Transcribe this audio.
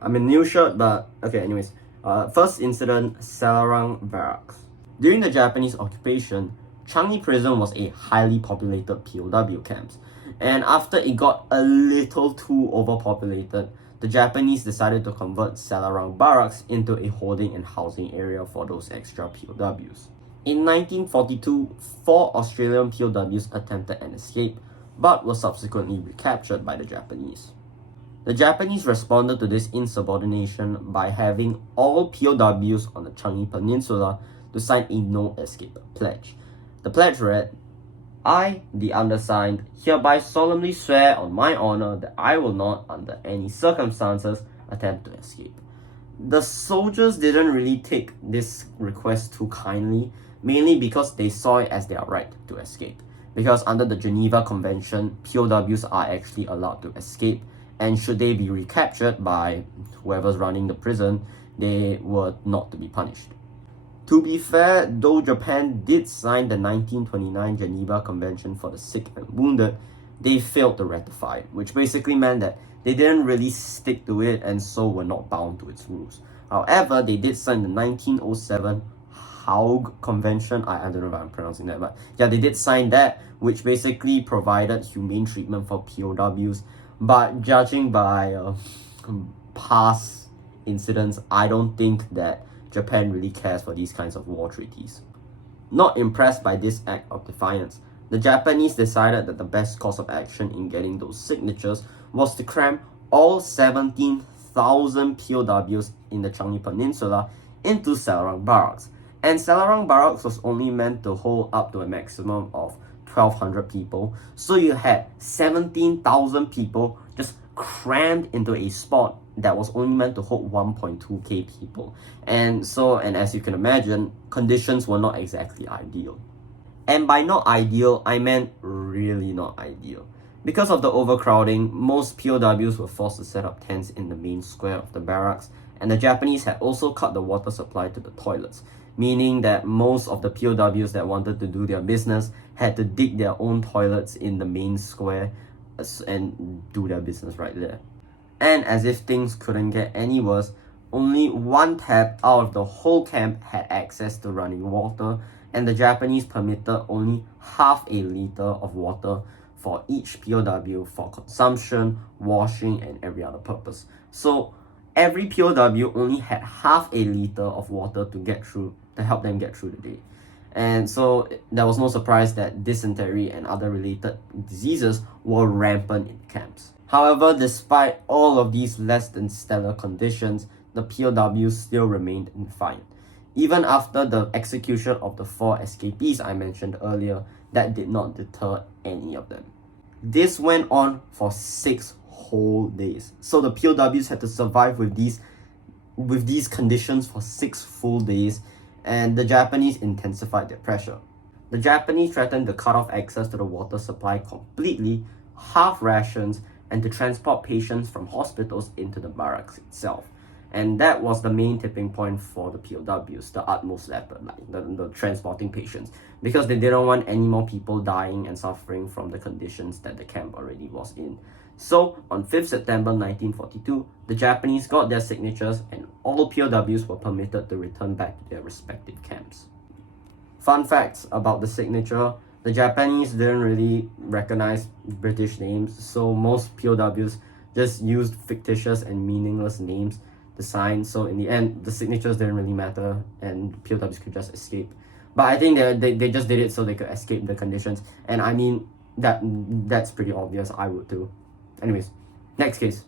I mean, new shirt, but okay, anyways. First incident, Selarang Barracks. During the Japanese occupation, Changi Prison was a highly populated POW camp. And after it got a little too overpopulated, the Japanese decided to convert Selarang Barracks into a holding and housing area for those extra POWs. In 1942, 4 Australian POWs attempted an escape, but were subsequently recaptured by the Japanese. The Japanese responded to this insubordination by having all POWs on the Changi Peninsula to sign a no-escape pledge. The pledge read, "I, the undersigned, hereby solemnly swear on my honor that I will not, under any circumstances, attempt to escape." The soldiers didn't really take this request too kindly, mainly because they saw it as their right to escape. Because under the Geneva Convention, POWs are actually allowed to escape, and should they be recaptured by whoever's running the prison, they were not to be punished. To be fair, though Japan did sign the 1929 Geneva Convention for the sick and wounded, they failed to ratify it, which basically meant that they didn't really stick to it and so were not bound to its rules. However, they did sign the 1907 Hague Convention. I don't know if I'm pronouncing that, but yeah, they did sign that, which basically provided humane treatment for POWs. But judging by past incidents, I don't think that Japan really cares for these kinds of war treaties. Not impressed by this act of defiance, the Japanese decided that the best course of action in getting those signatures was to cram all 17,000 POWs in the Changi Peninsula into Selarang Barracks. And Selarang Barracks was only meant to hold up to a maximum of 1,200 people. So you had 17,000 people just crammed into a spot that was only meant to hold 1.2k people. And as you can imagine, conditions were not exactly ideal. And by not ideal, I meant really not ideal. Because of the overcrowding, most POWs were forced to set up tents in the main square of the barracks, and the Japanese had also cut the water supply to the toilets, meaning that most of the POWs that wanted to do their business had to dig their own toilets in the main square and do their business right there. And as if things couldn't get any worse, only one tap out of the whole camp had access to running water, and the Japanese permitted only half a liter of water for each POW for consumption, washing, and every other purpose. So every POW only had half a liter of water to help them get through the day. And so there was no surprise that dysentery and other related diseases were rampant in camps. However, despite all of these less than stellar conditions, the POWs still remained defiant. Even after the execution of the 4 escapees I mentioned earlier, that did not deter any of them. This went on for 6 whole days. So the POWs had to survive with these conditions for 6 full days, and the Japanese intensified their pressure. The Japanese threatened to cut off access to the water supply completely, halve rations, and to transport patients from hospitals into the barracks itself. And that was the main tipping point for the POWs, the utmost effort, like the transporting patients, because they didn't want any more people dying and suffering from the conditions that the camp already was in. So, on 5th September 1942, the Japanese got their signatures and all POWs were permitted to return back to their respective camps. Fun facts about the signature: the Japanese didn't really recognize British names, so most POWs just used fictitious and meaningless names to sign. So in the end, the signatures didn't really matter and POWs could just escape. But I think they just did it so they could escape the conditions. And I mean, that's pretty obvious. I would too. Anyways, next case.